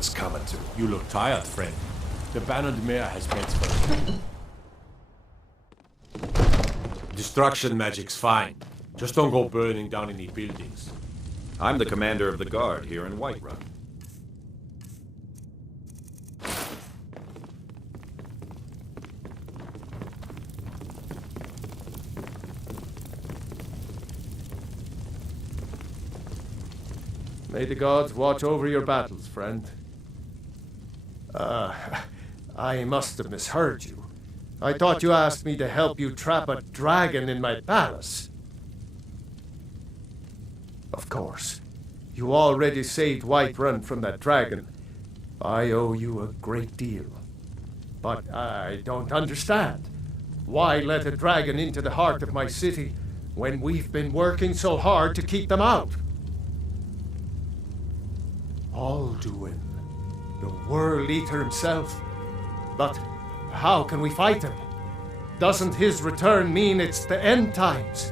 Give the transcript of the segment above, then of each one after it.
it's coming to. You look tired, friend. The banned mare has met for destruction magic's fine. Just don't go burning down any buildings. I'm the commander of the guard here in Whiterun. May the gods watch over your battles, friend. I must have misheard you. I thought you asked me to help you trap a dragon in my palace. Of course. You already saved Whiterun from that dragon. I owe you a great deal. But I don't understand. Why let a dragon into the heart of my city when we've been working so hard to keep them out? Alduin, the World Eater himself. But how can we fight him? Doesn't his return mean it's the end times?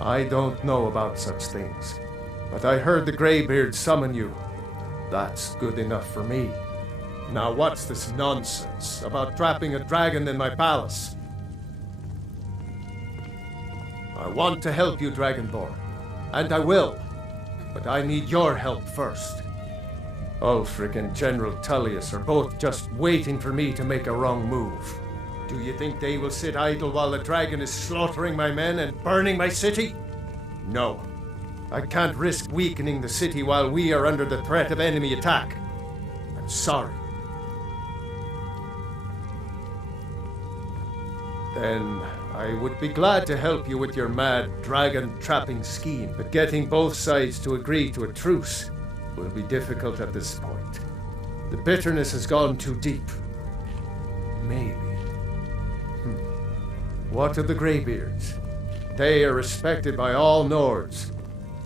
I don't know about such things, but I heard the Greybeard summon you. That's good enough for me. Now what's this nonsense about trapping a dragon in my palace? I want to help you, Dragonborn. And I will, but I need your help first. Ulfric and General Tullius are both just waiting for me to make a wrong move. Do you think they will sit idle while the dragon is slaughtering my men and burning my city? No. I can't risk weakening the city while we are under the threat of enemy attack. I'm sorry. Then I would be glad to help you with your mad dragon-trapping scheme, but getting both sides to agree to a truce will be difficult at this point. The bitterness has gone too deep. Maybe. What of the Greybeards? They are respected by all Nords.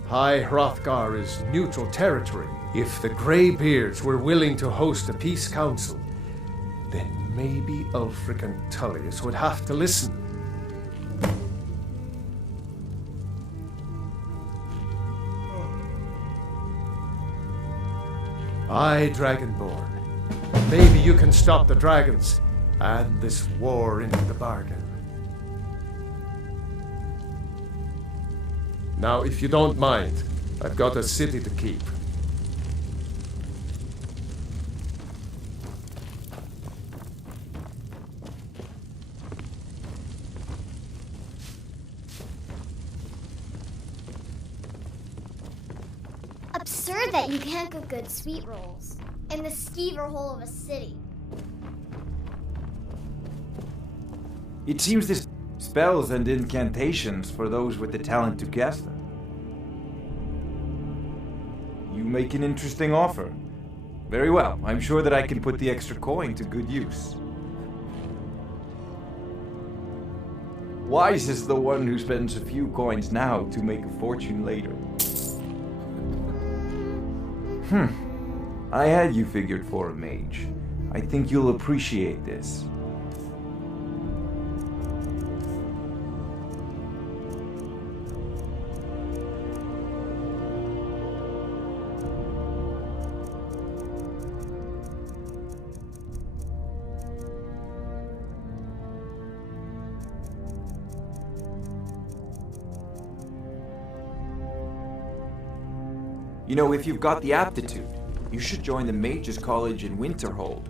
High Hrothgar is neutral territory. If the Greybeards were willing to host a peace council, then maybe Ulfric and Tullius would have to listen. Aye, Dragonborn. Maybe you can stop the dragons, and this war into the bargain. Now, if you don't mind, I've got a city to keep. Absurd that you can't cook good sweet rolls in the skeever hole of a city. It seems there's spells and incantations for those with the talent to cast them. You make an interesting offer. Very well, I'm sure that I can put the extra coin to good use. Wise is the one who spends a few coins now to make a fortune later. I had you figured for a mage. I think you'll appreciate this. You know, if you've got the aptitude, you should join the Mages College in Winterhold.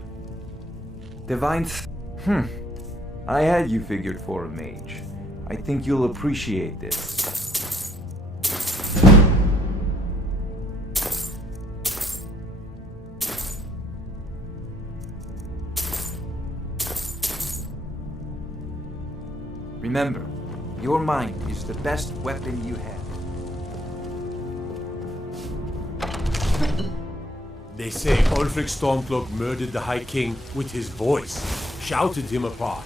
I had you figured for a mage. I think you'll appreciate this. Remember, your mind is the best weapon you have. They say Ulfric Stormcloak murdered the High King with his voice, shouted him apart.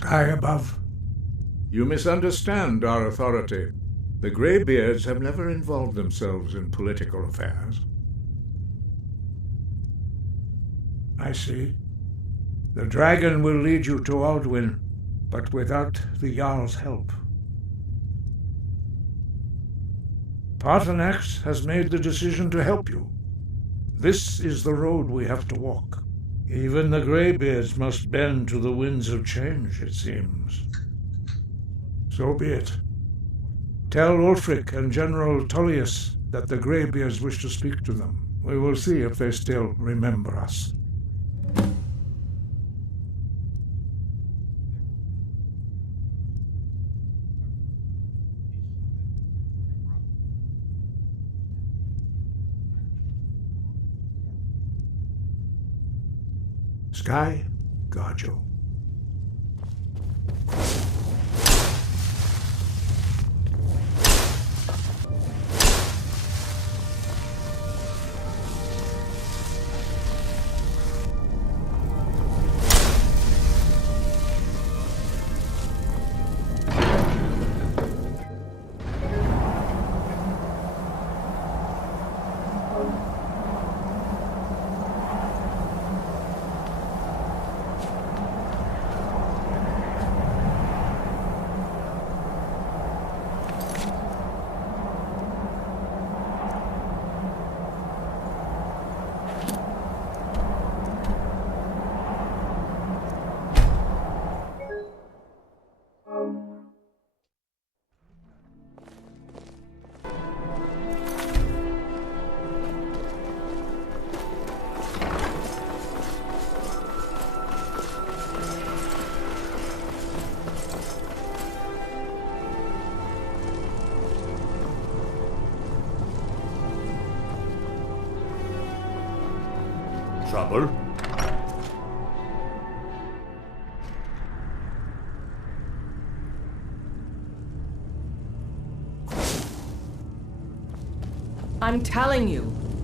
Sky above. You misunderstand our authority. The Greybeards have never involved themselves in political affairs. I see. The dragon will lead you to Alduin, but without the Jarl's help. Paarthurnax has made the decision to help you. This is the road we have to walk. Even the Greybeards must bend to the winds of change, it seems. So be it. Tell Ulfric and General Tullius that the Greybeards wish to speak to them. We will see if they still remember us. Sky, guard you. Trouble? I'm telling you,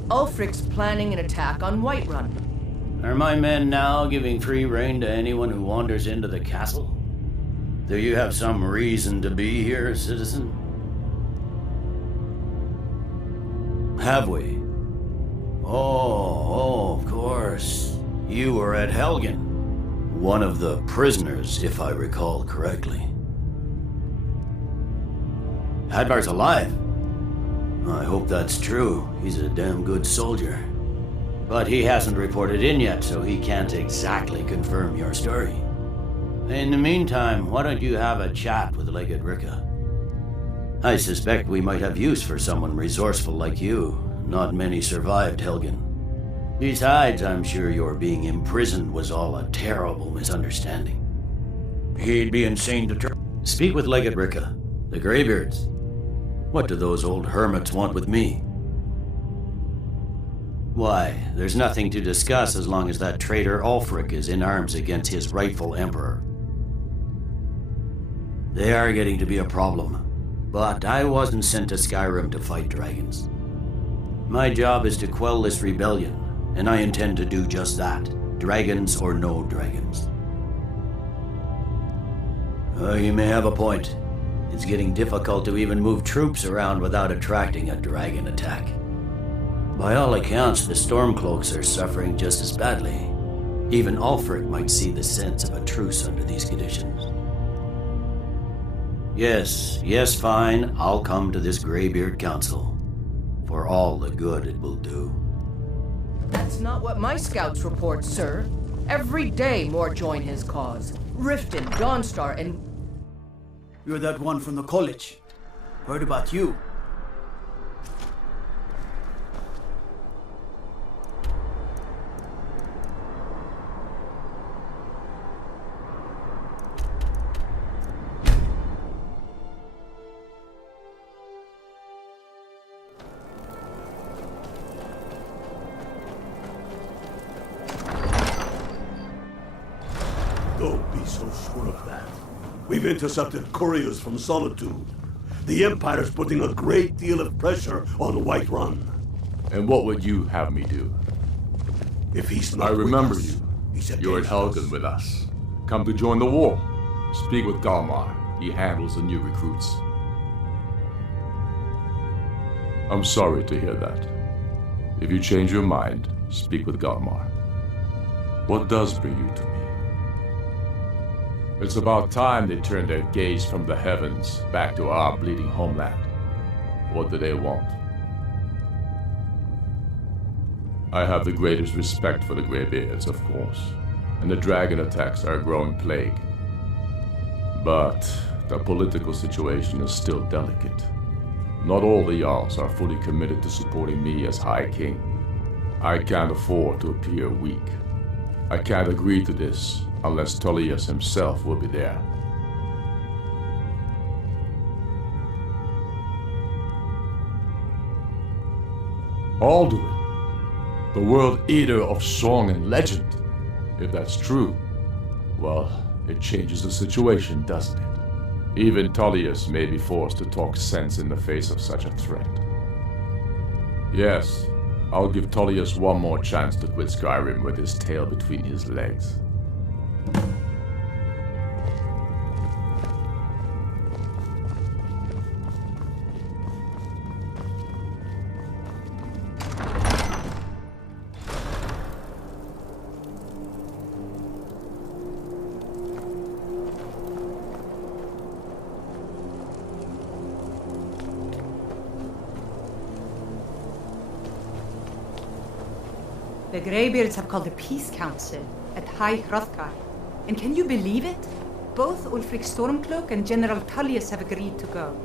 Ulfric's planning an attack on Whiterun. Are my men now giving free rein to anyone who wanders into the castle? Do you have some reason to be here, citizen? Have we? Oh, of course. You were at Helgen. One of the prisoners, if I recall correctly. Hadvar's alive. I hope that's true. He's a damn good soldier. But he hasn't reported in yet, so he can't exactly confirm your story. In the meantime, why don't you have a chat with Legate Ricka? I suspect we might have use for someone resourceful like you. Not many survived Helgen. Besides, I'm sure your being imprisoned was all a terrible misunderstanding. He'd be insane to try. Speak with Legate Ricka, the Greybeards. What do those old hermits want with me? Why, there's nothing to discuss as long as that traitor Ulfric is in arms against his rightful emperor. They are getting to be a problem, but I wasn't sent to Skyrim to fight dragons. My job is to quell this rebellion, and I intend to do just that, dragons or no dragons. You may have a point. It's getting difficult to even move troops around without attracting a dragon attack. By all accounts, the Stormcloaks are suffering just as badly. Even Ulfric might see the sense of a truce under these conditions. Yes, fine. I'll come to this Greybeard Council. For all the good it will do. That's not what my scouts report, sir. Every day more join his cause. Riften, Dawnstar, and... You're that one from the college. Heard about you. Don't be so sure of that. We've intercepted couriers from Solitude. The Empire's putting a great deal of pressure on Whiterun. And what would you have me do? If he's not I remember with us, you. he's You're at against us. Helgen with us. Come to join the war. Speak with Galmar. He handles the new recruits. I'm sorry to hear that. If you change your mind, speak with Galmar. What does bring you to me? It's about time they turned their gaze from the heavens back to our bleeding homeland. What do they want? I have the greatest respect for the Greybeards, of course, and the dragon attacks are a growing plague. But the political situation is still delicate. Not all the Jarls are fully committed to supporting me as High King. I can't afford to appear weak. I can't agree to this unless Tullius himself will be there. Alduin, the World Eater of song and legend. If that's true, well, it changes the situation, doesn't it? Even Tullius may be forced to talk sense in the face of such a threat. Yes, I'll give Tullius one more chance to quit Skyrim with his tail between his legs. The Greybeards have called a peace council at High Hrothgar. And can you believe it? Both Ulfric Stormcloak and General Tullius have agreed to go.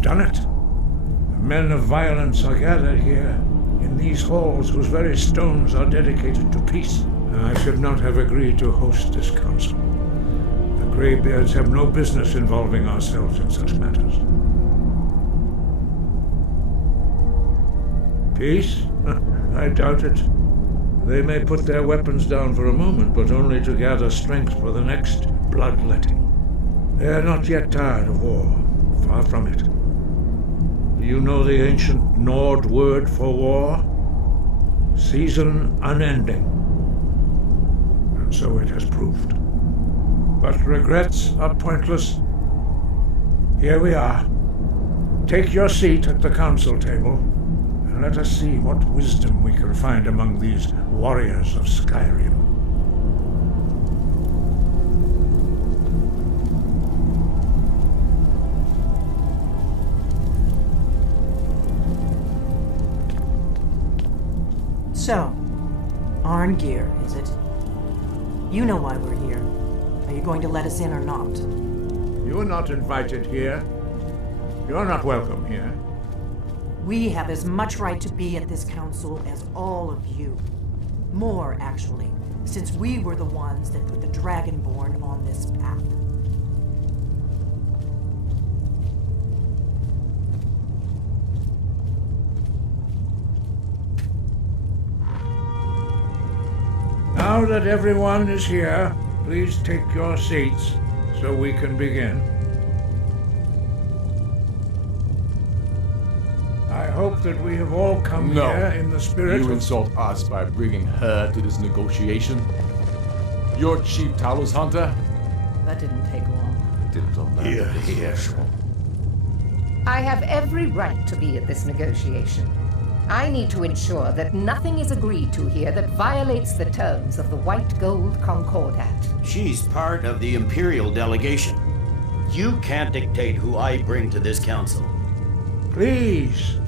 Done it. The men of violence are gathered here, in these halls whose very stones are dedicated to peace. I should not have agreed to host this council. The Greybeards have no business involving ourselves in such matters. Peace? I doubt it. They may put their weapons down for a moment, but only to gather strength for the next bloodletting. They are not yet tired of war. Far from it. You know the ancient Nord word for war? Season unending. And so it has proved. But regrets are pointless. Here we are. Take your seat at the council table, and let us see what wisdom we can find among these warriors of Skyrim. So, Arngeir, is it? You know why we're here. Are you going to let us in or not? You're not invited here. You're not welcome here. We have as much right to be at this council as all of you. More, actually, since we were the ones that put the Dragonborn on this path. Now that everyone is here, please take your seats so we can begin. I hope that we have all come here in the spirit You insult us by bringing her to this negotiation? Your chief Talos hunter? That didn't take long. Didn't all matter. Here. I have every right to be at this negotiation. I need to ensure that nothing is agreed to here that violates the terms of the White Gold Concordat. She's part of the Imperial delegation. You can't dictate who I bring to this council. Please,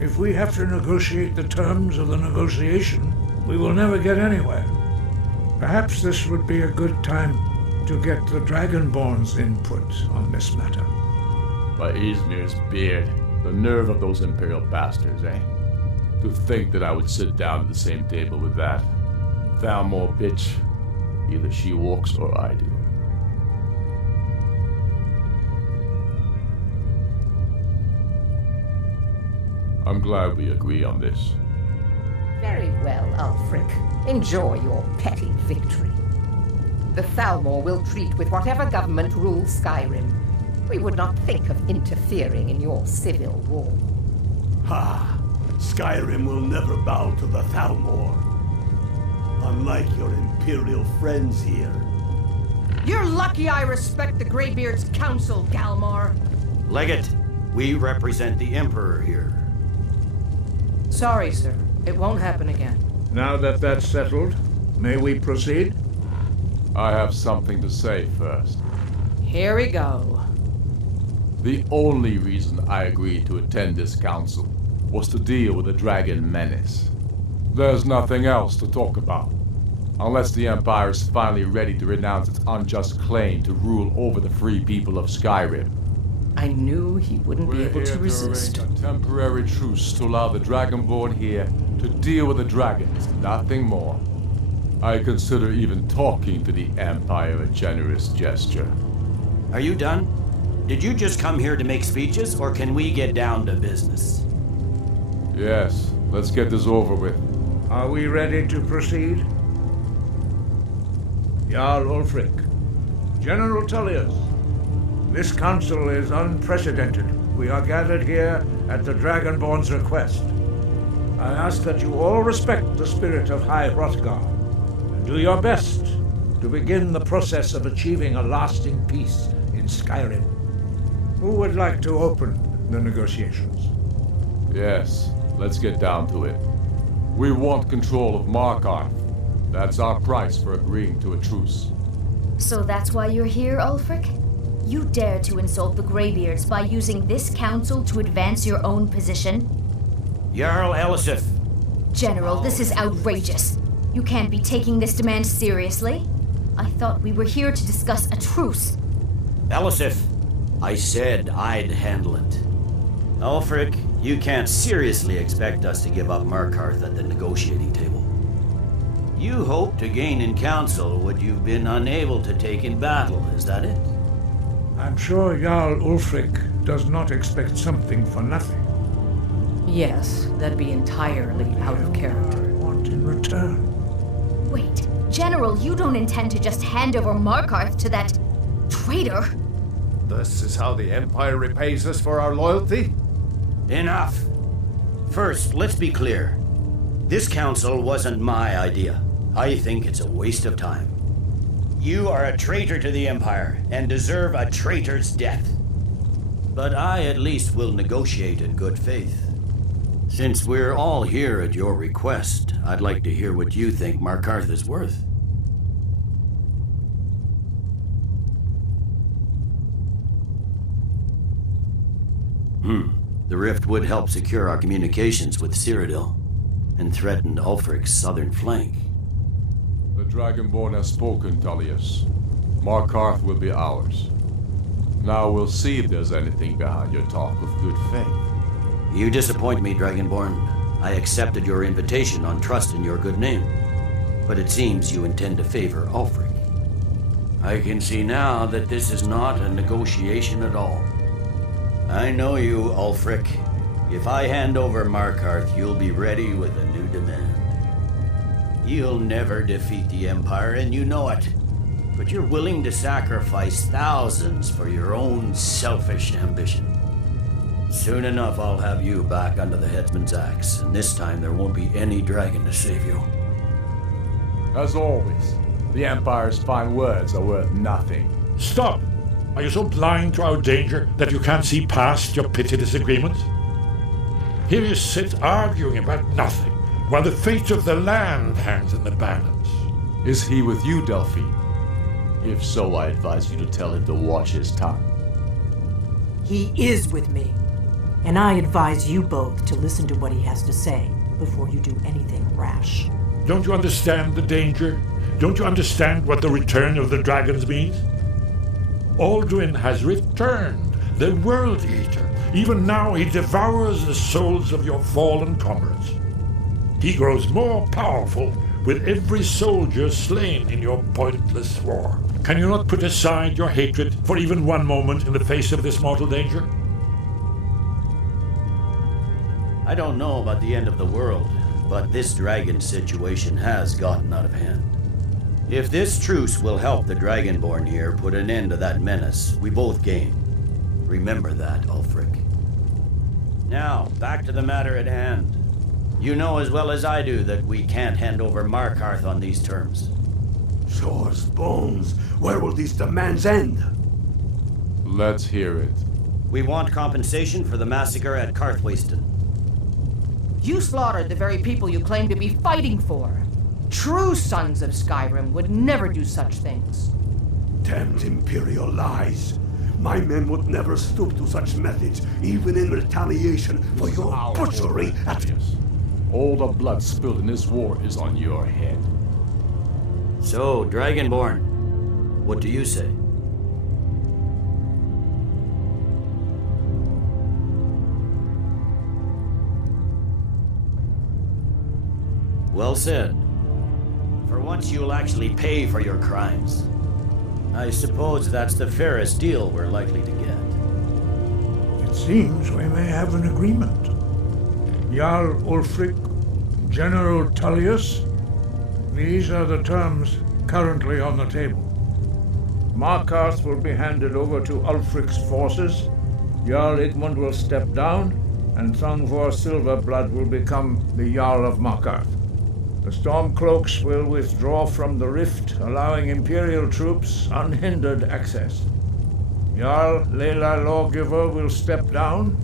if we have to negotiate the terms of the negotiation, we will never get anywhere. Perhaps this would be a good time to get the Dragonborn's input on this matter. By Ysmir's beard, the nerve of those Imperial bastards, eh? To think that I would sit down at the same table with that Thalmor bitch. Either she walks or I do. I'm glad we agree on this. Very well, Ulfric. Enjoy your petty victory. The Thalmor will treat with whatever government rules Skyrim. We would not think of interfering in your civil war. Ha! Skyrim will never bow to the Thalmor. Unlike your Imperial friends here. You're lucky I respect the Greybeard's counsel, Galmar. Legate, we represent the Emperor here. Sorry, sir. It won't happen again. Now that that's settled, may we proceed? I have something to say first. Here we go. The only reason I agreed to attend this council was to deal with the dragon menace. There's nothing else to talk about. Unless the Empire is finally ready to renounce its unjust claim to rule over the free people of Skyrim. I knew he wouldn't be able to resist. A temporary truce to allow the Dragonborn here to deal with the dragons, nothing more. I consider even talking to the Empire a generous gesture. Are you done? Did you just come here to make speeches, or can we get down to business? Yes, let's get this over with. Are we ready to proceed? Jarl Ulfric, General Tullius, this council is unprecedented. We are gathered here at the Dragonborn's request. I ask that you all respect the spirit of High Hrothgar and do your best to begin the process of achieving a lasting peace in Skyrim. Who would like to open the negotiations? Yes, let's get down to it. We want control of Markarth. That's our price for agreeing to a truce. So that's why you're here, Ulfric? You dare to insult the Greybeards by using this council to advance your own position? Jarl Elisif. General, this is outrageous. You can't be taking this demand seriously. I thought we were here to discuss a truce. Elisif, I said I'd handle it. Ulfric, you can't seriously expect us to give up Markarth at the negotiating table. You hope to gain in council what you've been unable to take in battle, is that it? I'm sure Jarl Ulfric does not expect something for nothing. Yes, that'd be entirely out of character. I want in return. Wait, General, you don't intend to just hand over Markarth to that traitor? This is how the Empire repays us for our loyalty? Enough. First, let's be clear. This council wasn't my idea. I think it's a waste of time. You are a traitor to the Empire and deserve a traitor's death. But I at least will negotiate in good faith. Since we're all here at your request, I'd like to hear what you think Markarth is worth. The rift would help secure our communications with Cyrodiil and threatened Ulfric's southern flank. The Dragonborn has spoken, Tullius. Markarth will be ours. Now we'll see if there's anything behind your talk of good faith. You disappoint me, Dragonborn. I accepted your invitation on trust in your good name. But it seems you intend to favor Ulfric. I can see now that this is not a negotiation at all. I know you, Ulfric. If I hand over Markarth, you'll be ready with a new demand. You'll never defeat the Empire, and you know it. But you're willing to sacrifice thousands for your own selfish ambition. Soon enough, I'll have you back under the headsman's axe, and this time there won't be any dragon to save you. As always, the Empire's fine words are worth nothing. Stop! Are you so blind to our danger that you can't see past your petty disagreements? Here you sit arguing about nothing, while the fate of the land hangs in the balance. Is he with you, Delphine? If so, I advise you to tell him to watch his tongue. He is with me, and I advise you both to listen to what he has to say before you do anything rash. Don't you understand the danger? Don't you understand what the return of the dragons means? Alduin has returned, the World Eater. Even now he devours the souls of your fallen comrades. He grows more powerful with every soldier slain in your pointless war. Can you not put aside your hatred for even one moment in the face of this mortal danger? I don't know about the end of the world, but this dragon situation has gotten out of hand. If this truce will help the Dragonborn here put an end to that menace, we both gain. Remember that, Ulfric. Now, back to the matter at hand. You know as well as I do that we can't hand over Markarth on these terms. Shores, bones, where will these demands end? Let's hear it. We want compensation for the massacre at Karthwasten. You slaughtered the very people you claim to be fighting for. True sons of Skyrim would never do such things. Damned Imperial lies. My men would never stoop to such methods, even in retaliation for your butchery at... All the blood spilled in this war is on your head. So, Dragonborn, what do you say? Well said. For once you'll actually pay for your crimes. I suppose that's the fairest deal we're likely to get. It seems we may have an agreement. Jarl Ulfric, General Tullius, these are the terms currently on the table. Markarth will be handed over to Ulfric's forces, Jarl Igmund will step down, and Thungvor Silverblood will become the Jarl of Markarth. The Stormcloaks will withdraw from the rift, allowing Imperial troops unhindered access. Jarl Lela Lawgiver will step down,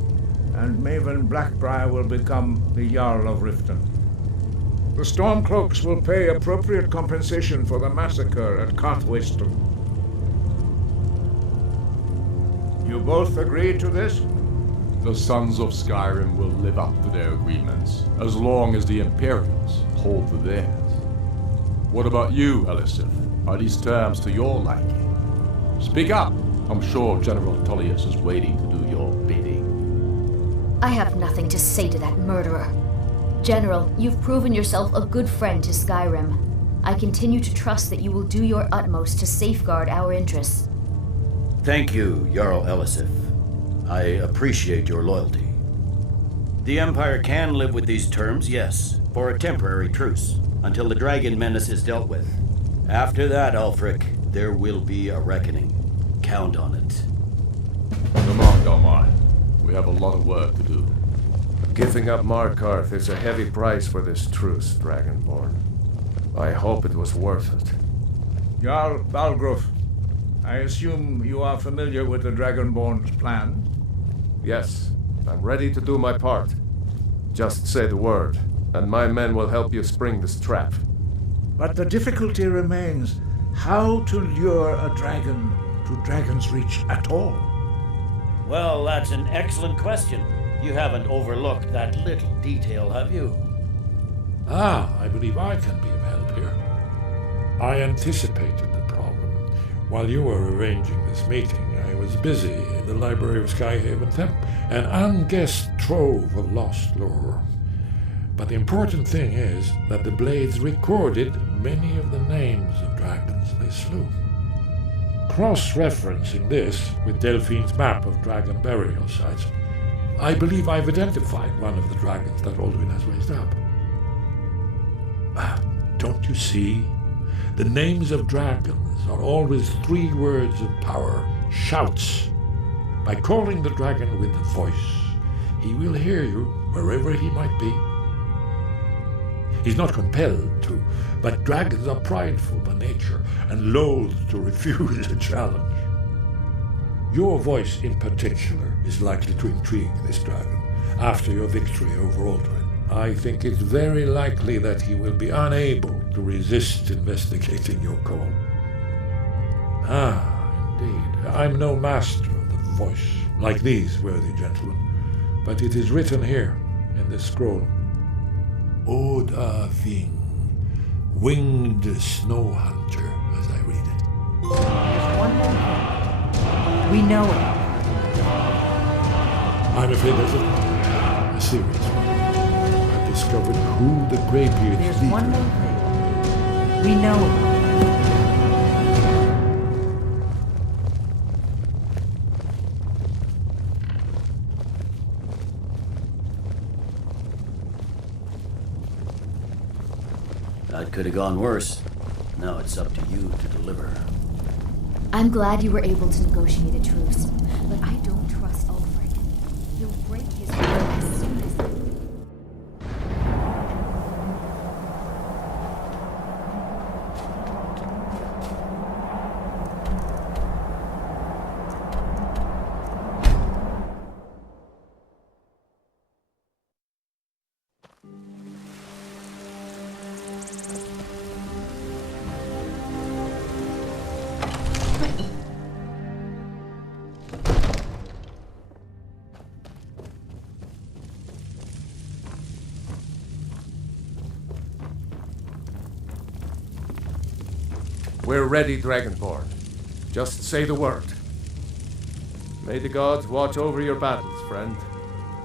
and Maven Blackbriar will become the Jarl of Riften. The Stormcloaks will pay appropriate compensation for the massacre at Karthwasten. You both agree to this? The Sons of Skyrim will live up to their agreements, as long as the Imperials hold to theirs. What about you, Elisif? Are these terms to your liking? Speak up! I'm sure General Tullius is waiting to do your bidding. I have nothing to say to that murderer. General, you've proven yourself a good friend to Skyrim. I continue to trust that you will do your utmost to safeguard our interests. Thank you, Jarl Elisif. I appreciate your loyalty. The Empire can live with these terms, yes, for a temporary truce, until the dragon menace is dealt with. After that, Ulfric, there will be a reckoning. Count on it. Come on, Dalmar. We have a lot of work to do. Giving up Markarth is a heavy price for this truce, Dragonborn. I hope it was worth it. Jarl Balgruuf, I assume you are familiar with the Dragonborn's plan? Yes, I'm ready to do my part. Just say the word, and my men will help you spring this trap. But the difficulty remains how to lure a dragon to Dragonsreach at all. Well, that's an excellent question. You haven't overlooked that little detail, have you? I believe I can be of help here. I anticipated the problem. While you were arranging this meeting, I was busy in the library of Skyhaven Temp, an unguessed trove of lost lore. But the important thing is that the blades recorded many of the names of dragons they slew. Cross-referencing this with Delphine's map of dragon burial sites, I believe I've identified one of the dragons that Alduin has raised up. Don't you see? The names of dragons are always 3 words of power, shouts. By calling the dragon with the voice, he will hear you wherever he might be. He's not compelled to, but dragons are prideful by nature and loath to refuse a challenge. Your voice in particular is likely to intrigue this dragon after your victory over Alduin. I think it's very likely that he will be unable to resist investigating your call. Indeed. I'm no master of the voice, like these worthy gentlemen, but it is written here in this scroll. Odahving, winged snow hunter, as I read it. There's one more thing. We know about her. I'm afraid there's a serious one. But the discovered who the Greybeard's There's leader. one more thing. We know about it. That could have gone worse. Now it's up to you to deliver. I'm glad you were able to negotiate a truce, but I don't trust Ulfric. He'll break his word as soon as... We're ready, Dragonborn. Just say the word. May the gods watch over your battles, friend.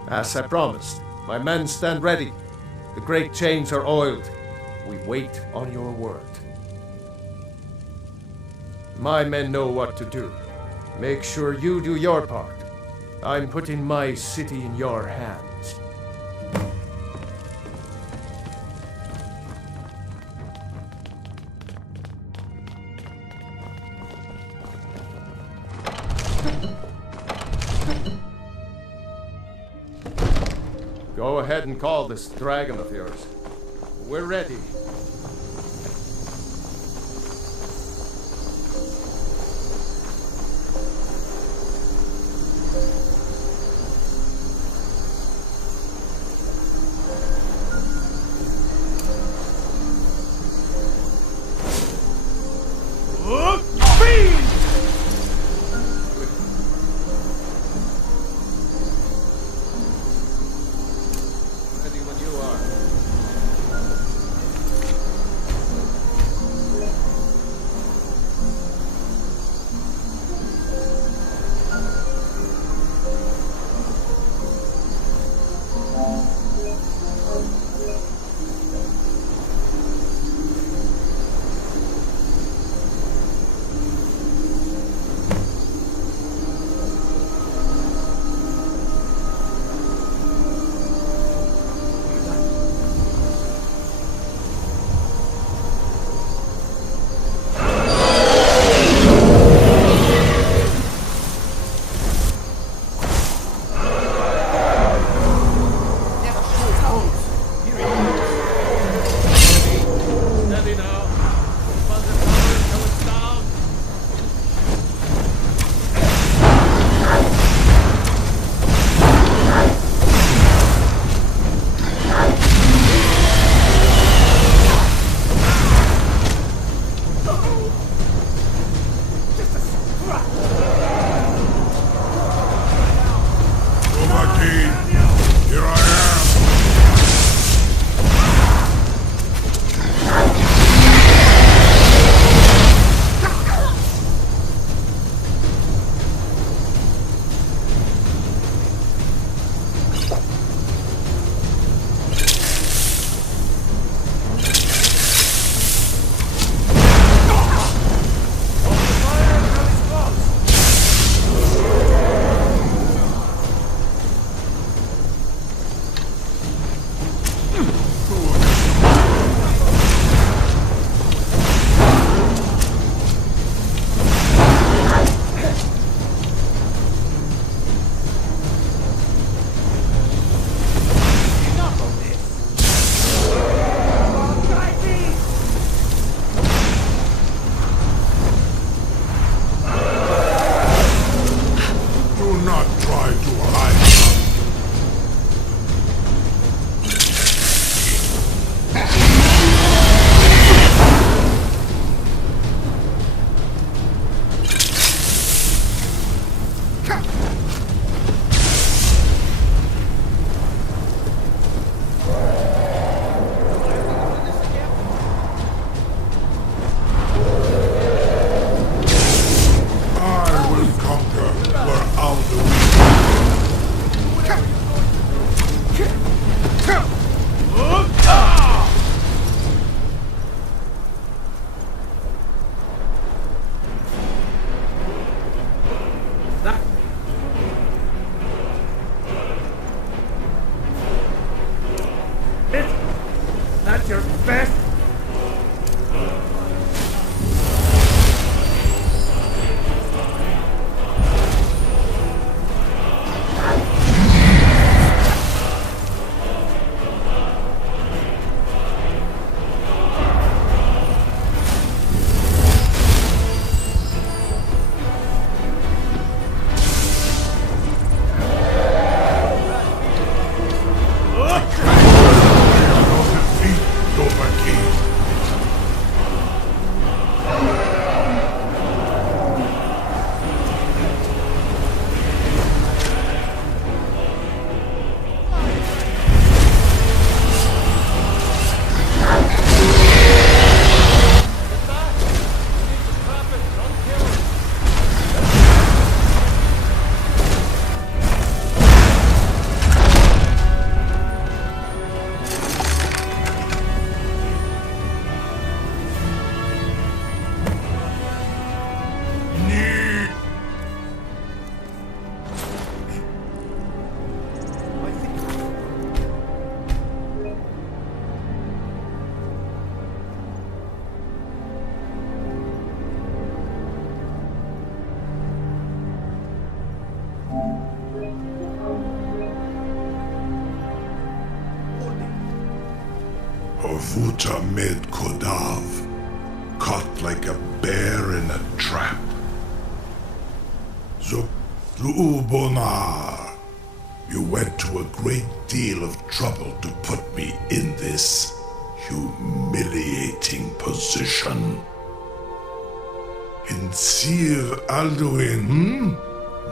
As I promised, my men stand ready. The great chains are oiled. We wait on your word. My men know what to do. Make sure you do your part. I'm putting my city in your hands. Go ahead and call this dragon of yours. We're ready. Vuta med Kodav, caught like a bear in a trap. Zuubonar, you went to a great deal of trouble to put me in this humiliating position. In Sir Alduin,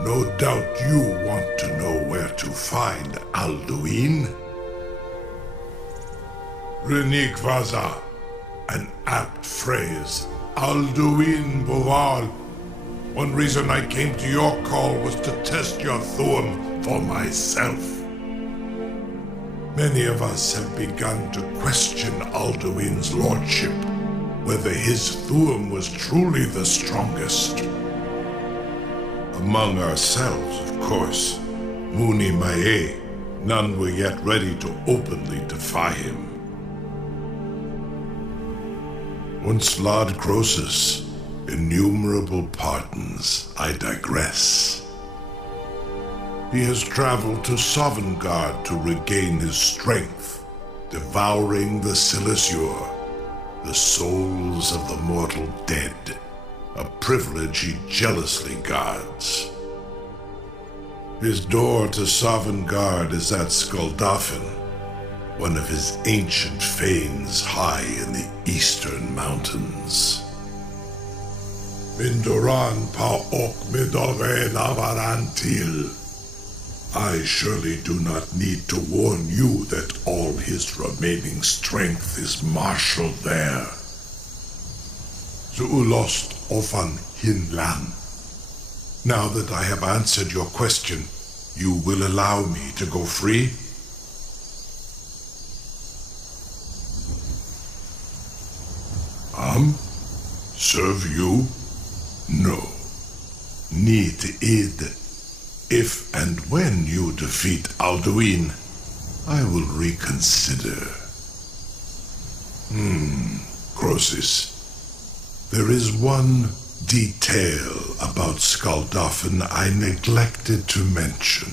No doubt you want to know where to find Alduin. Renikvaza, an apt phrase. Alduin Boval. One reason I came to your call was to test your Thuum for myself. Many of us have begun to question Alduin's lordship, whether his Thuum was truly the strongest. Among ourselves, of course, Muni Mae, none were yet ready to openly defy him. Once Lord Croesus, innumerable pardons, I digress. He has traveled to Sovngarde to regain his strength, devouring the Silesur, the souls of the mortal dead, a privilege he jealously guards. His door to Sovngarde is at Skuldafn, one of his ancient fanes high in the eastern mountains. Mindoran pa ok midove lavarantil. I surely do not need to warn you that all his remaining strength is marshaled there. Zuulost ofan hinlan. Now that I have answered your question, you will allow me to go free? Serve you? No. Need id. If and when you defeat Alduin, I will reconsider. Croesus. There is one detail about Skuldafn I neglected to mention.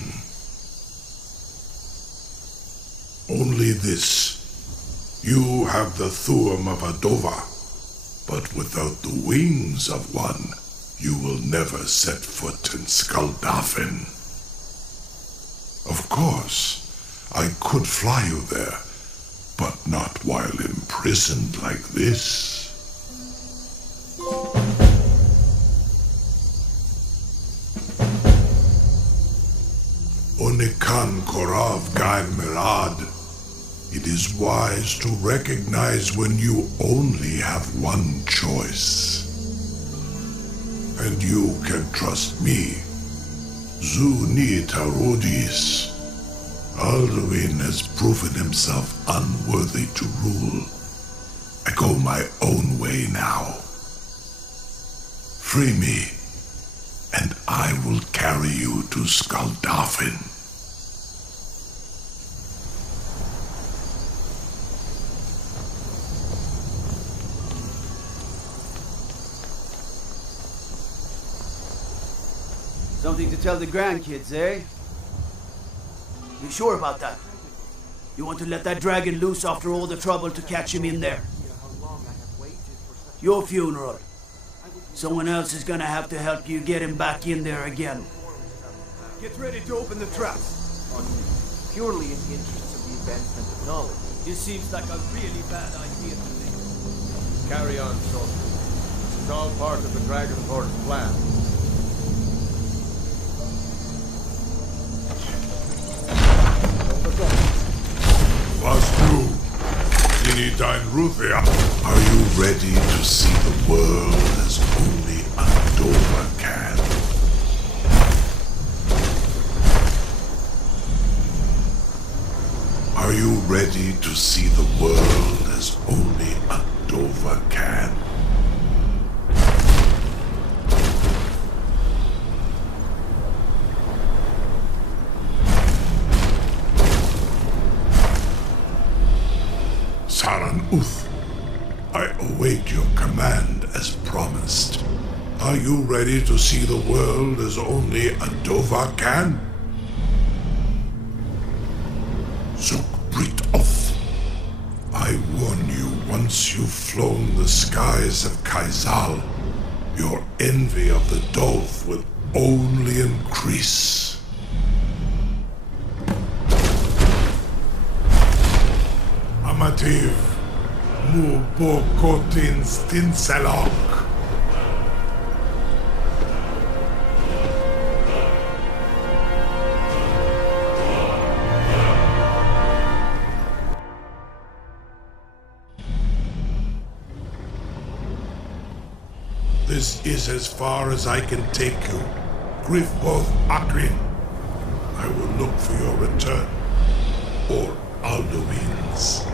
Only this. You have the Thuum of Adova, but without the wings of one, you will never set foot in Skuldafn. Of course, I could fly you there, but not while imprisoned like this. Onikan Korav Gaim Mirad. It is wise to recognize when you only have one choice. And you can trust me. Zuni Tarodis. Alduin has proven himself unworthy to rule. I go my own way now. Free me, and I will carry you to Skuldafn. Something to tell the grandkids, eh? You sure about that? You want to let that dragon loose after all the trouble to catch him in there? Your funeral. Someone else is gonna have to help you get him back in there again. Get ready to open the traps. Purely in the interests of the advancement of knowledge. This seems like a really bad idea to me. Carry on, soldier. This is all part of the Dragonborn's plan. Vastu, Dinidain Ruthia, are you ready to see the world as only Andorra can? Are you ready to see the world as only Andorra can? Saran Uth, I await your command as promised. Are you ready to see the world as only Andova can? Zuk Brit Oth, I warn you. Once you've flown the skies of Kaizal, your envy of the Dove will only increase. Amativ, mu bokotin stinselok. This is as far as I can take you. Griffboth Akrin. I will look for your return. Or Alduin's.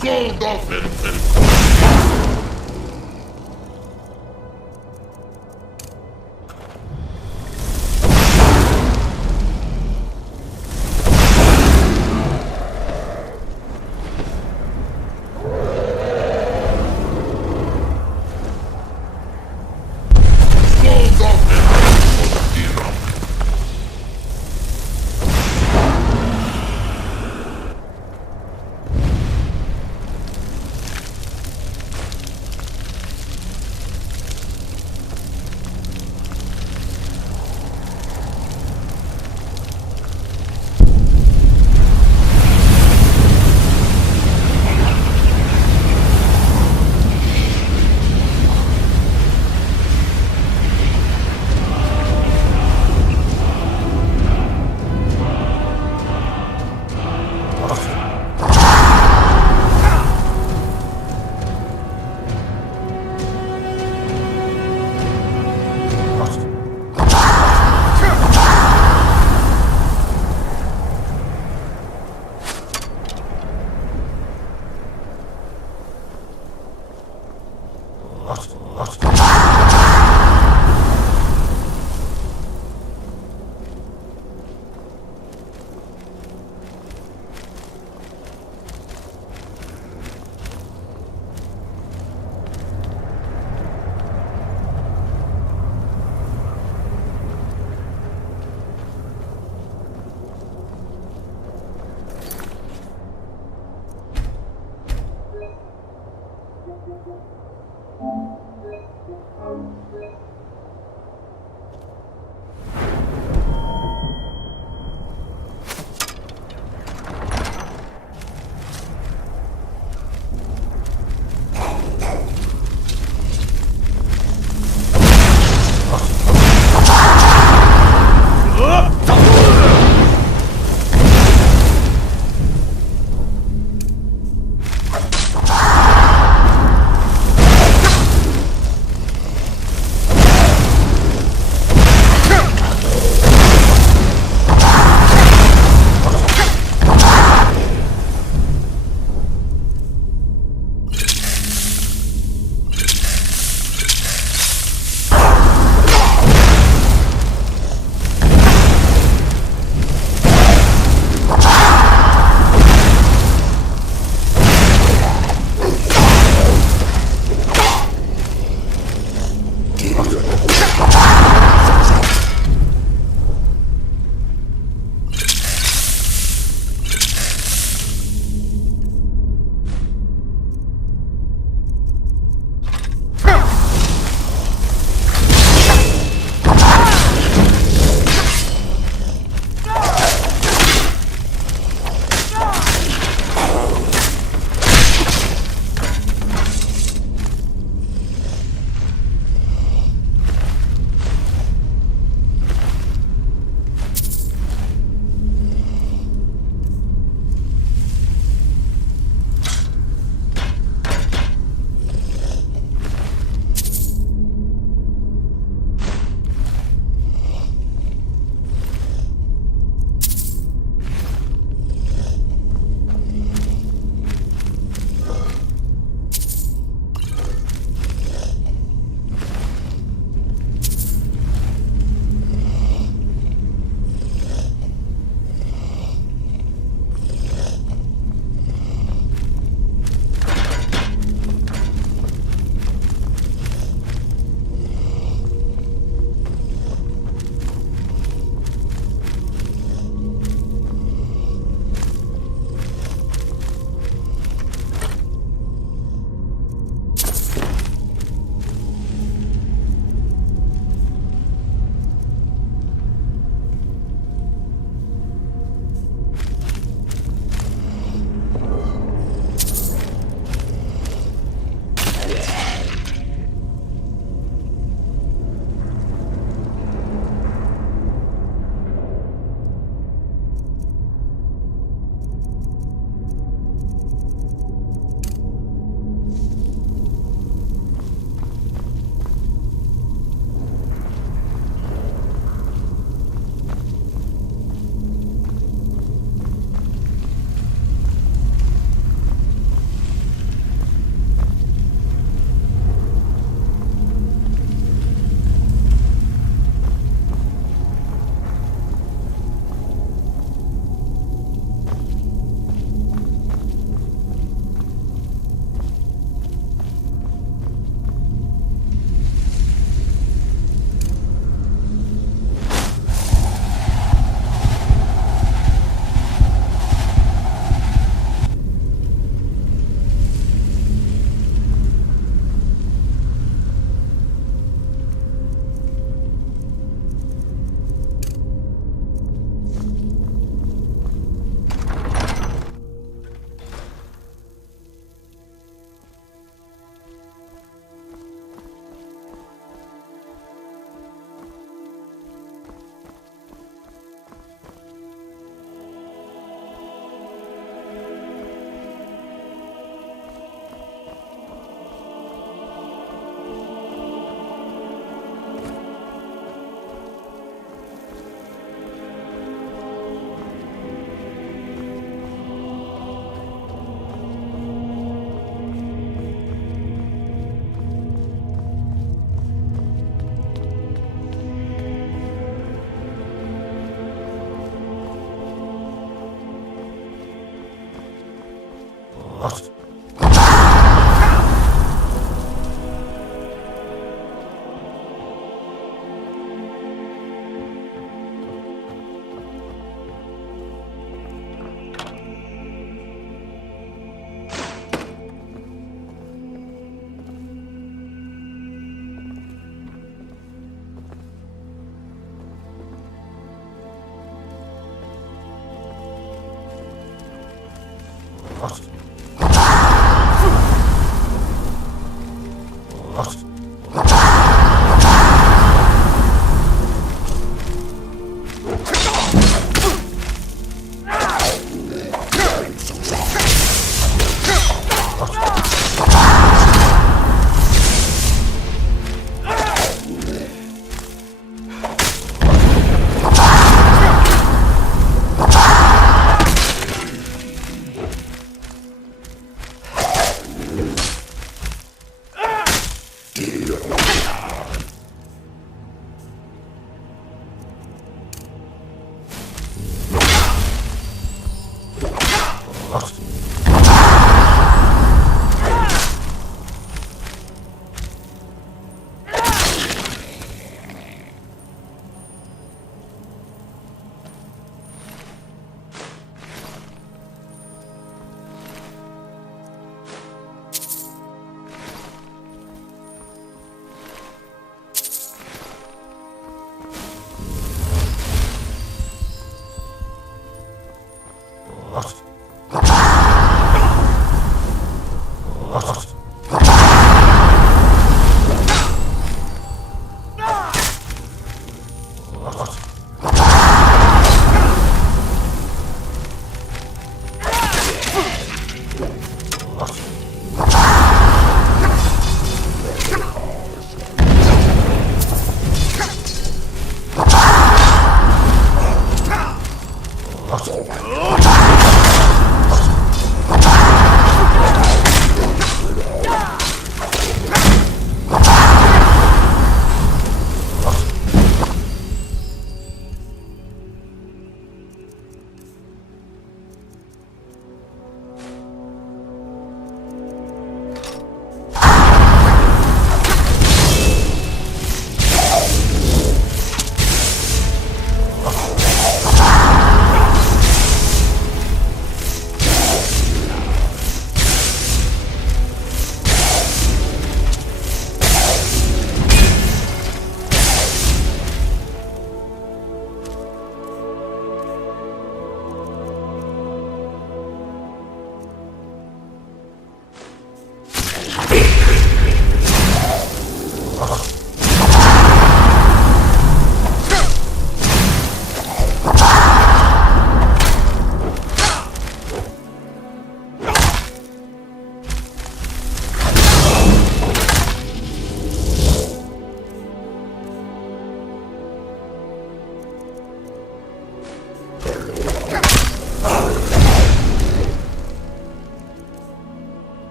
Skuldafn!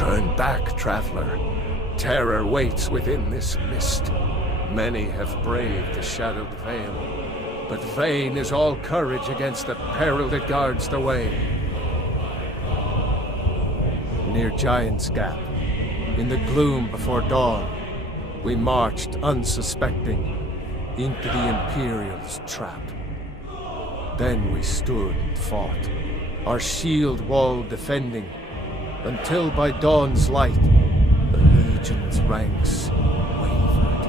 Turn back, traveler. Terror waits within this mist. Many have braved the shadowed veil, but vain is all courage against the peril that guards the way. Near Giant's Gap, in the gloom before dawn, we marched unsuspecting into the Imperial's trap. Then we stood and fought, our shield wall defending, until by dawn's light, the Legion's ranks wavered.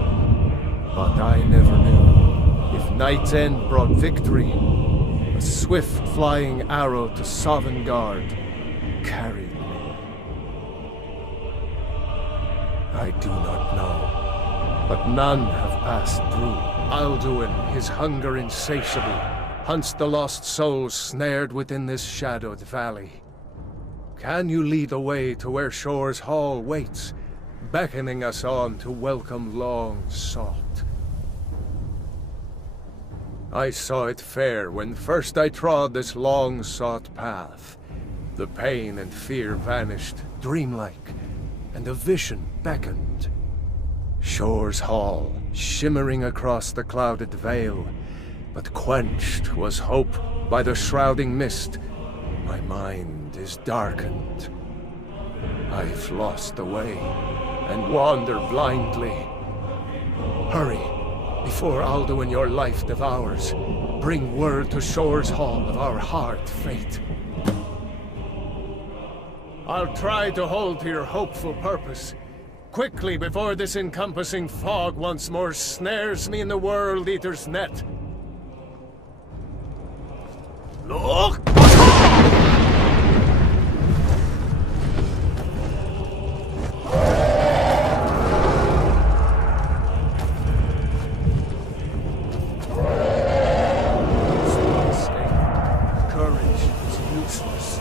But I never knew if Night's End brought victory, a swift flying arrow to Sovngarde carried me. I do not know, but none have passed through. Alduin, his hunger insatiable, hunts the lost souls snared within this shadowed valley. Can you lead the way to where Shore's Hall waits, beckoning us on to welcome long sought? I saw it fair when first I trod this long sought path. The pain and fear vanished, dreamlike, and a vision beckoned. Shore's Hall, shimmering across the clouded veil, but quenched was hope by the shrouding mist. My mind is darkened. I've lost the way, and wander blindly. Hurry, before Alduin your life devours. Bring word to Shore's Hall of our hard fate. I'll try to hold to your hopeful purpose. Quickly, before this encompassing fog once more snares me in the World Eater's net. Look! Courage is useless.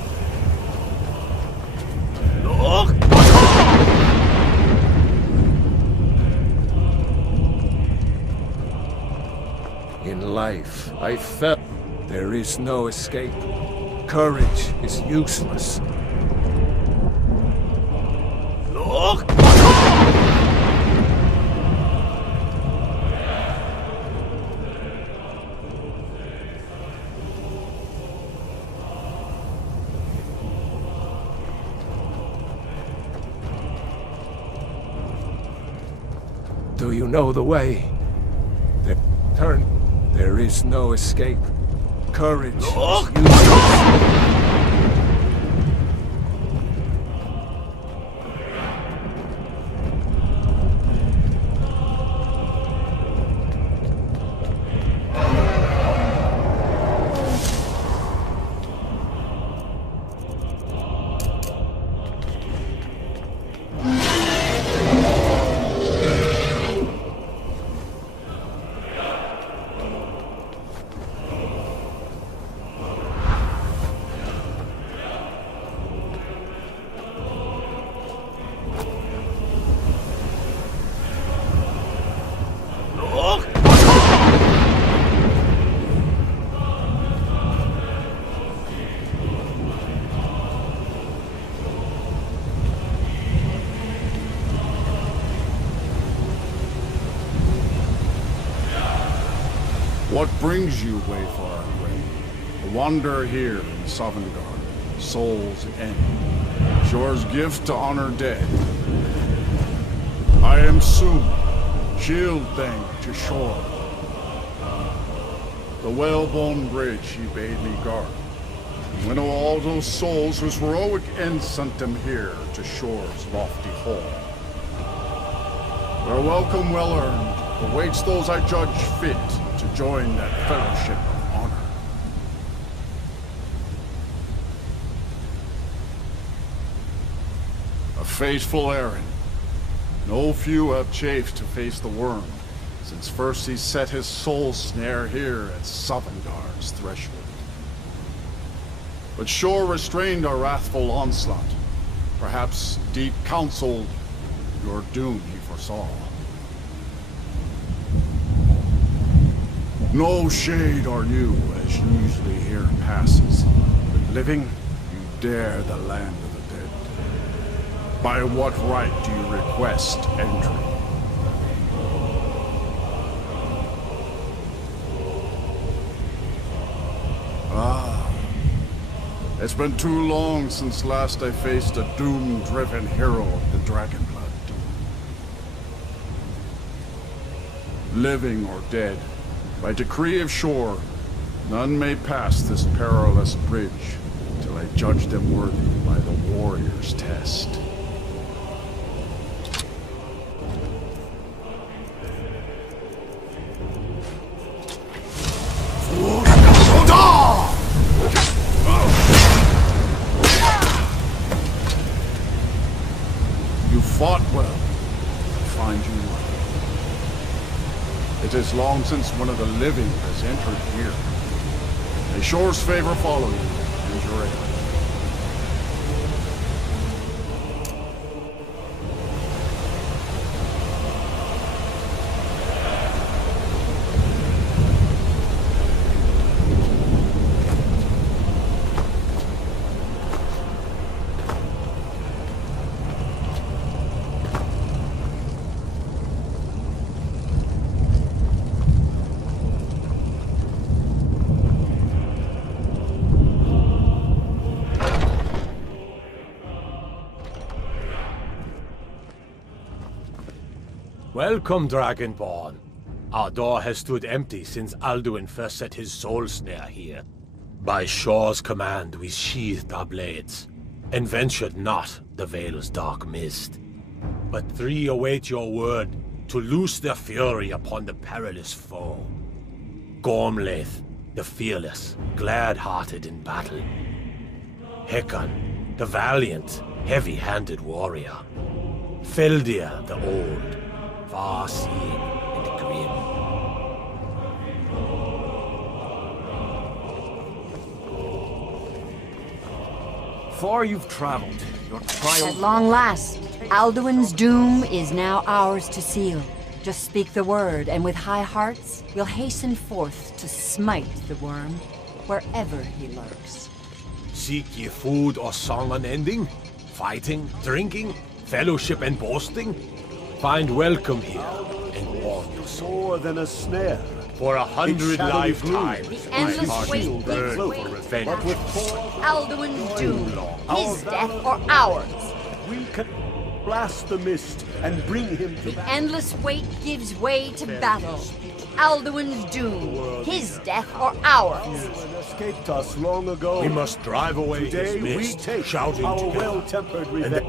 Look! In life, I felt there is no escape. Courage is useless. Look! Do you know the way? Turn. There is no escape. Courage is useless. What brings you, Wayfarer Gray? A wanderer here in Sovngarde, Soul's End. Shore's gift to honor dead. I am Sumi, shield thing to Shore. The Whalebone Bridge he bade me guard. And winnow all those souls whose heroic end sent them here to Shore's lofty hall. Their welcome well earned awaits those I judge fit to join that fellowship of honor. A fateful errand. No few have chafed to face the worm, since first he set his soul snare here at Sovngarde's threshold. But Shore restrained our wrathful onslaught. Perhaps deep counseled, your doom he foresaw. No shade are you, as usually here passes. But living, you dare the land of the dead. By what right do you request entry? Ah. It's been too long since last I faced a doom-driven hero of the Dragonblood. Living or dead, by decree of Shore, none may pass this perilous bridge till I judge them worthy by the warrior's test. You fought well. I find you lucky. It is long since one of the living has entered here. May Shore's favor follow you, and your aid. Welcome, Dragonborn. Our door has stood empty since Alduin first set his soul snare here. By Shore's command, we sheathed our blades, and ventured not the Vale's dark mist. But three await your word to loose their fury upon the perilous foe. Gormlaith, the fearless, glad-hearted in battle. Hekon, the valiant, heavy-handed warrior. Feldir, the old, far-seeing and grim. Far you've traveled. Your trial... At long last, Alduin's doom is now ours to seal. Just speak the word, and with high hearts, we'll hasten forth to smite the worm, wherever he lurks. Seek ye food or song unending? Fighting, drinking, fellowship and boasting? Find welcome here, and warm your soul. More than a snare. For 100 lifetimes, The endless wait burn for revenge. Alduin's doom, his death or ours. We can blast the mist and bring him to The endless wait gives way to battle. Alduin's doom, his death or ours. escaped us long ago. We must drive away Today his mist, we take shouting our together, well-tempered revenge.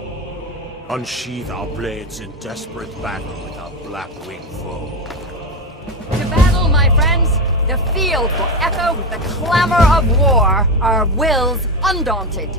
unsheath our blades in desperate battle with our black-winged foe. To battle, my friends! The field will echo with the clamor of war, our wills undaunted.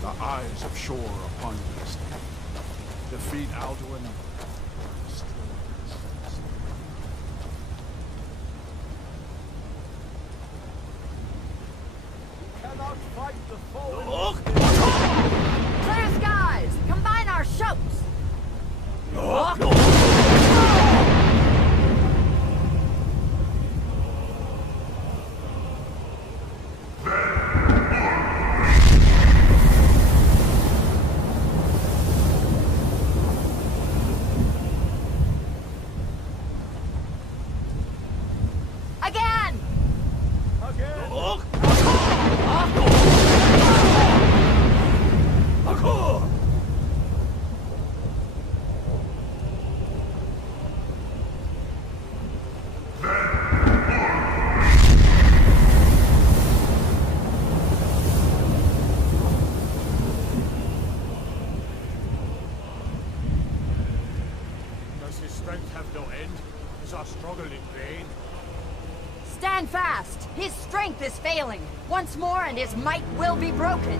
The eyes of Shore upon you this day. Defeat Alduin. Cannot fight the foe. Clear skies! Combine our shouts! Again! failing. Once more and his might will be broken.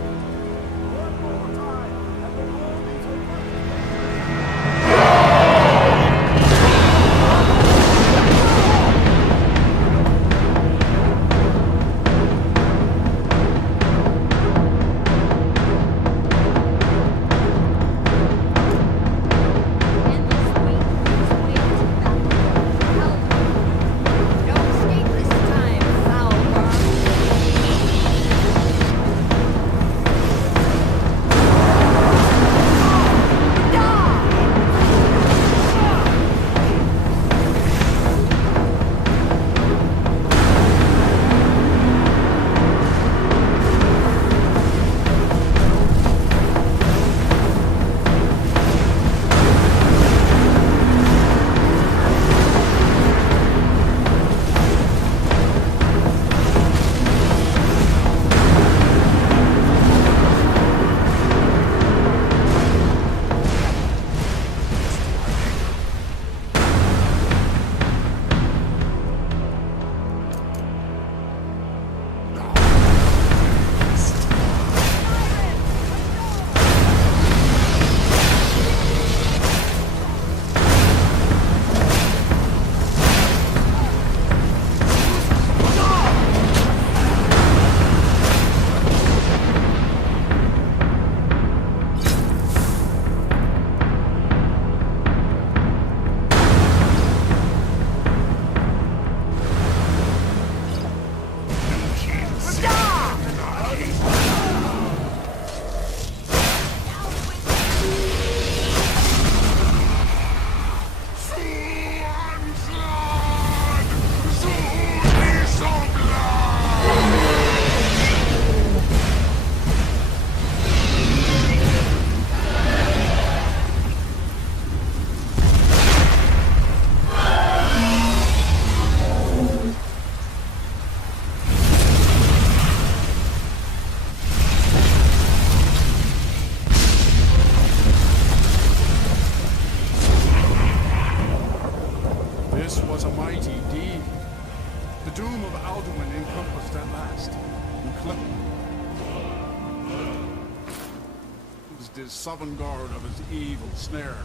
Sovngarde of his evil snare.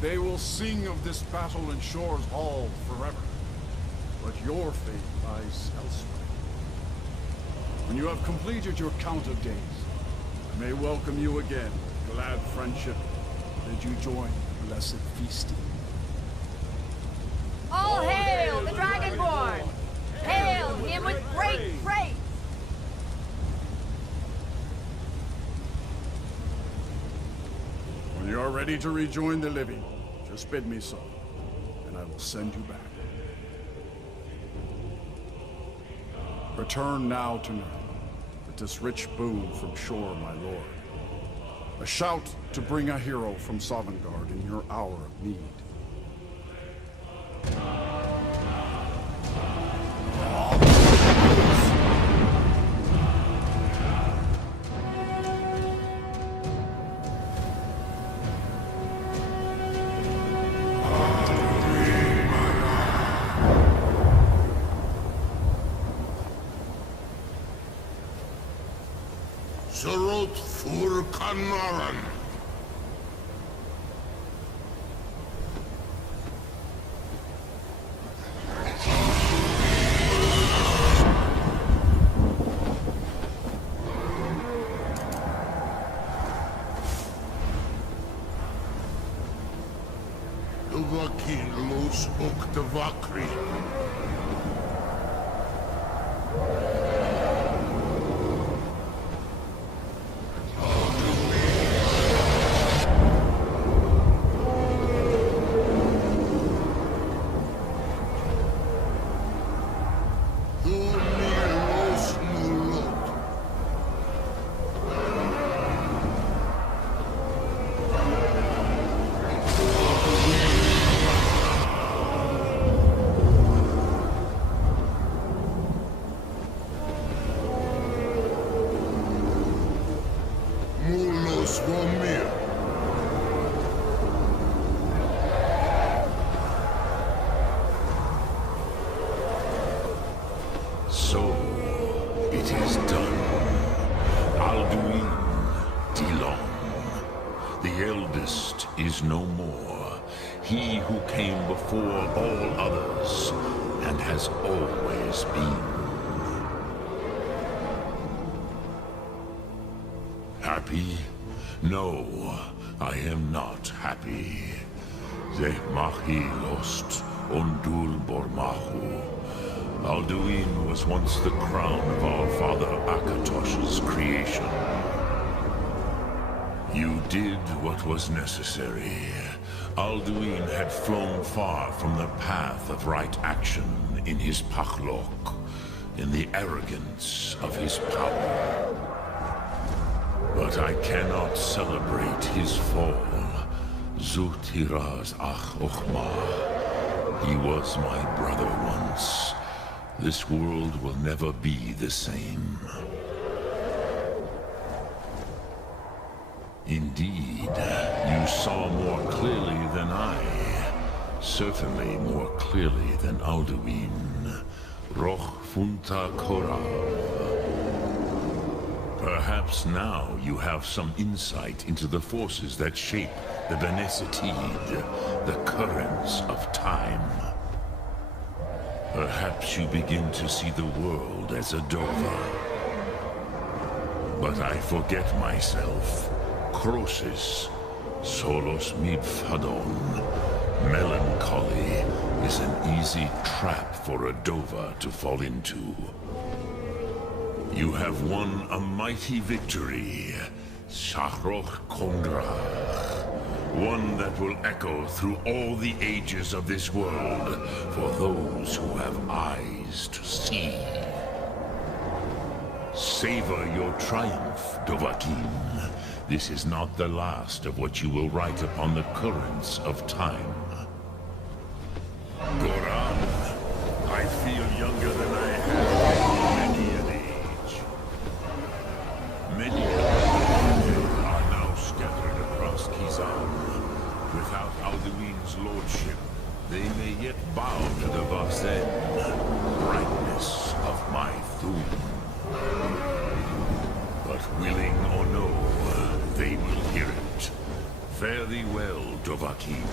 They will sing of this battle in Shore's Hall forever, but your fate lies elsewhere. When you have completed your count of days, I may welcome you again with glad friendship, bid you join the blessed feasting. All hail the Dragonborn! Hail him with great praise! When you are ready to rejoin the living, just bid me so, and I will send you back. Return now tonight with this rich boon from Shore, my lord. A shout to bring a hero from Sovngarde in your hour of need. Sorot fur Kanaran. Duvakin los Oktavakri. It is done. Alduin Dilon. The eldest is no more. He who came before all others and has always been. Happy? No, I am not happy. Ze mahi lost ondul bormahu. Alduin was once the crown of our father Akatosh's creation. You did what was necessary. Alduin had flown far from the path of right action in his pachlok, in the arrogance of his power. But I cannot celebrate his fall. Zutiraz ach ochma. He was my brother once. This world will never be the same. Indeed, you saw more clearly than I. Certainly more clearly than Alduin. Roch funta korav. Perhaps now you have some insight into the forces that shape the Benesitid, the currents of time. Perhaps you begin to see the world as a Dova. But I forget myself. Crosis, solos midfadon. Melancholy is an easy trap for a Dova to fall into. You have won a mighty victory, Shahroch Kongrach. One that will echo through all the ages of this world for those who have eyes to see. Savor your triumph, Dovahkiin. This is not the last of what you will write upon the currents of time. Goran, I feel younger than I have in many an age. Many are now scattered across Kizan. Without Alduin's lordship, they may yet bow to the Vazen, brightness of my Thum. But willing or no, they will hear it. Fare thee well, Dovahkiin.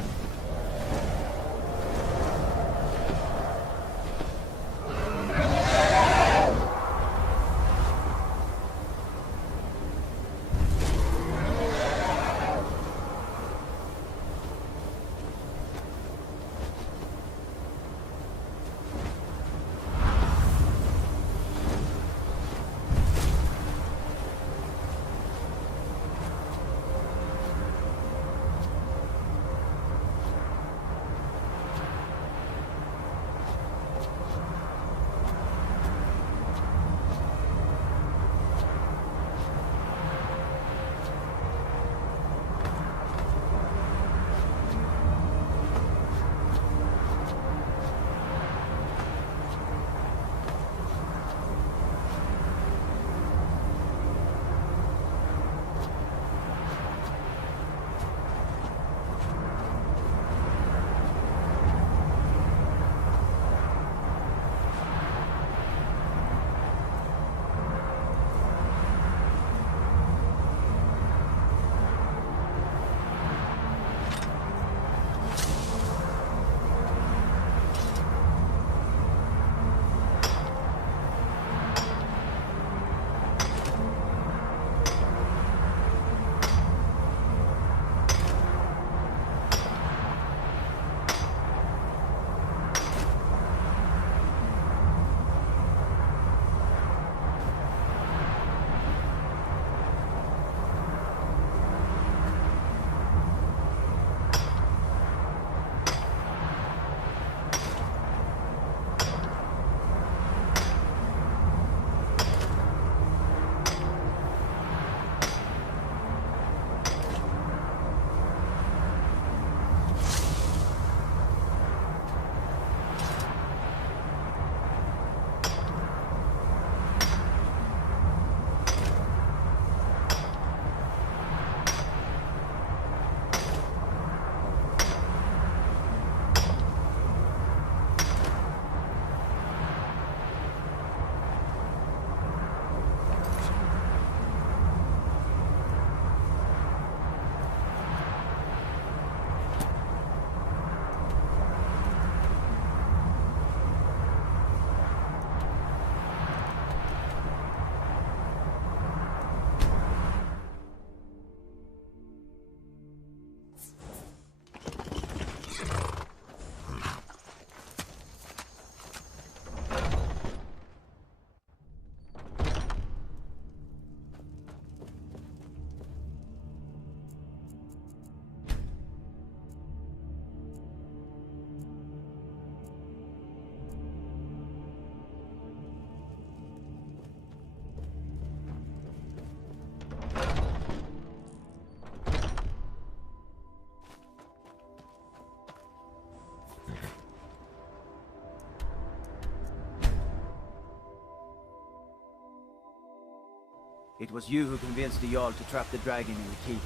It was you who convinced the Jarl to trap the dragon in the keep.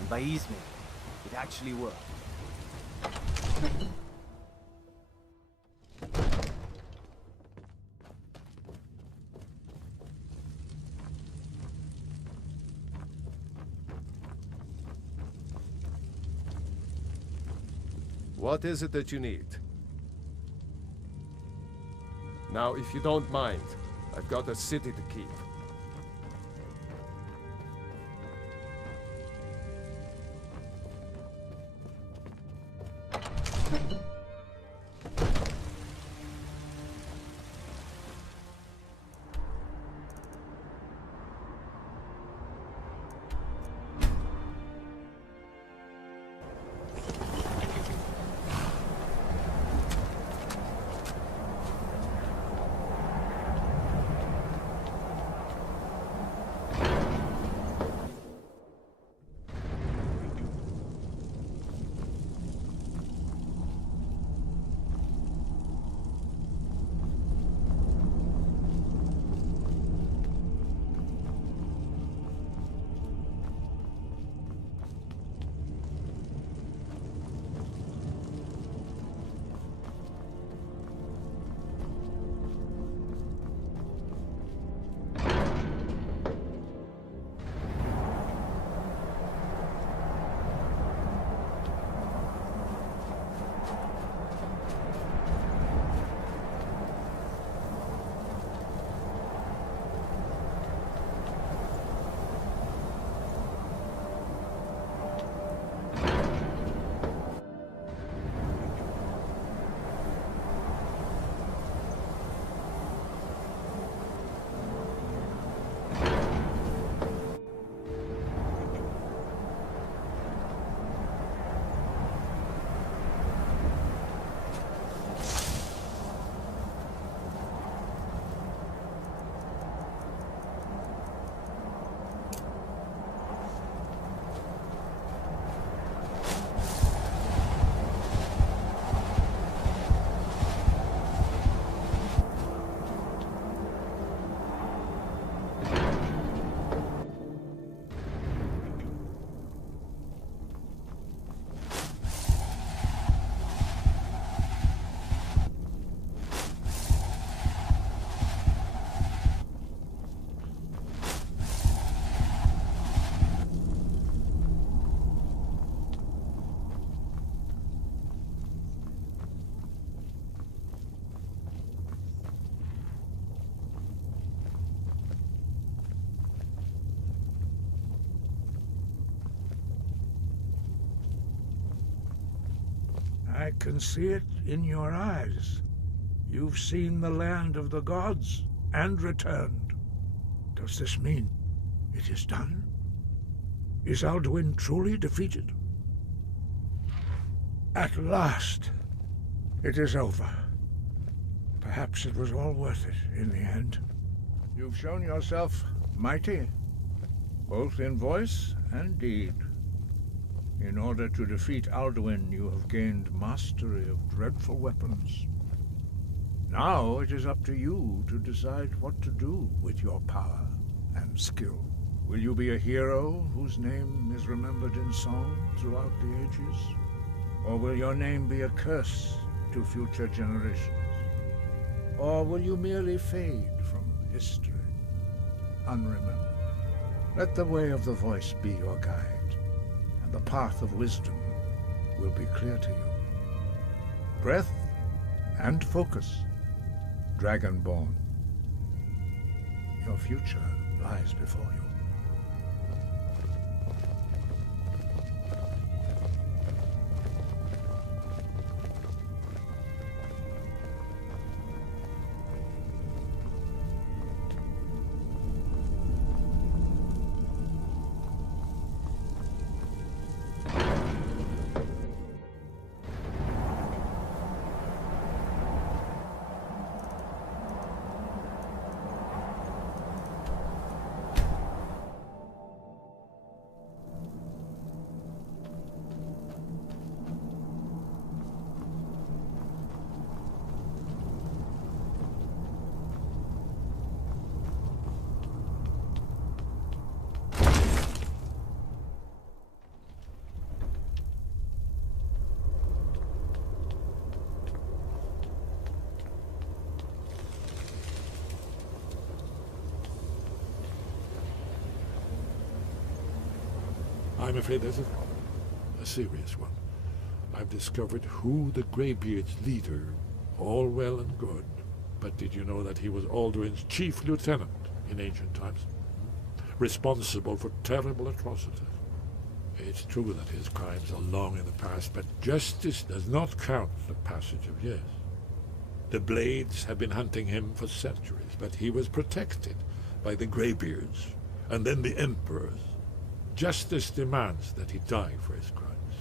And by Eastman, it actually worked. What is it that you need? Now, if you don't mind, I've got a city to keep. I can see it in your eyes. You've seen the land of the gods and returned. Does this mean it is done? Is Alduin truly defeated? At last, it is over. Perhaps it was all worth it in the end. You've shown yourself mighty, both in voice and deed. In order to defeat Alduin, you have gained mastery of dreadful weapons. Now it is up to you to decide what to do with your power and skill. Will you be a hero whose name is remembered in song throughout the ages? Or will your name be a curse to future generations? Or will you merely fade from history, unremembered? Let the way of the voice be your guide, and the path of wisdom will be clear to you. Breath and focus, Dragonborn. Your future lies before you. I'm afraid there's a serious one. I've discovered who the Greybeard's leader, all well and good, but did you know that he was Alduin's chief lieutenant in ancient times? Responsible for terrible atrocities. It's true that his crimes are long in the past, but justice does not count the passage of years. The Blades have been hunting him for centuries, but he was protected by the Greybeards, and then the Emperors. Justice demands that he die for his crimes.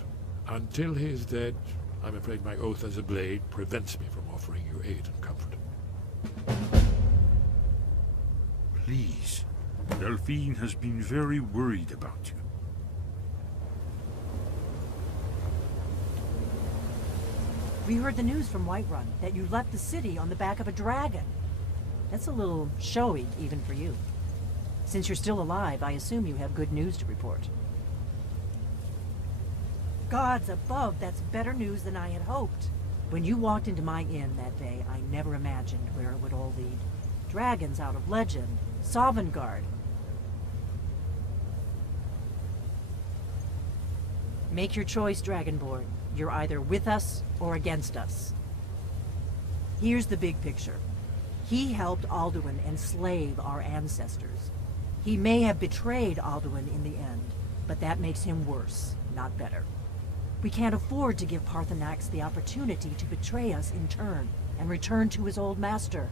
Until he is dead, I'm afraid my oath as a Blade prevents me from offering you aid and comfort. Please. Delphine has been very worried about you. We heard the news from Whiterun that you left the city on the back of a dragon. That's a little showy, even for you. Since you're still alive, I assume you have good news to report. Gods above, that's better news than I had hoped. When you walked into my inn that day, I never imagined where it would all lead. Dragons out of legend, Sovngarde. Make your choice, Dragonborn. You're either with us or against us. Here's the big picture. He helped Alduin enslave our ancestors. He may have betrayed Alduin in the end, but that makes him worse, not better. We can't afford to give Parthenax the opportunity to betray us in turn and return to his old master.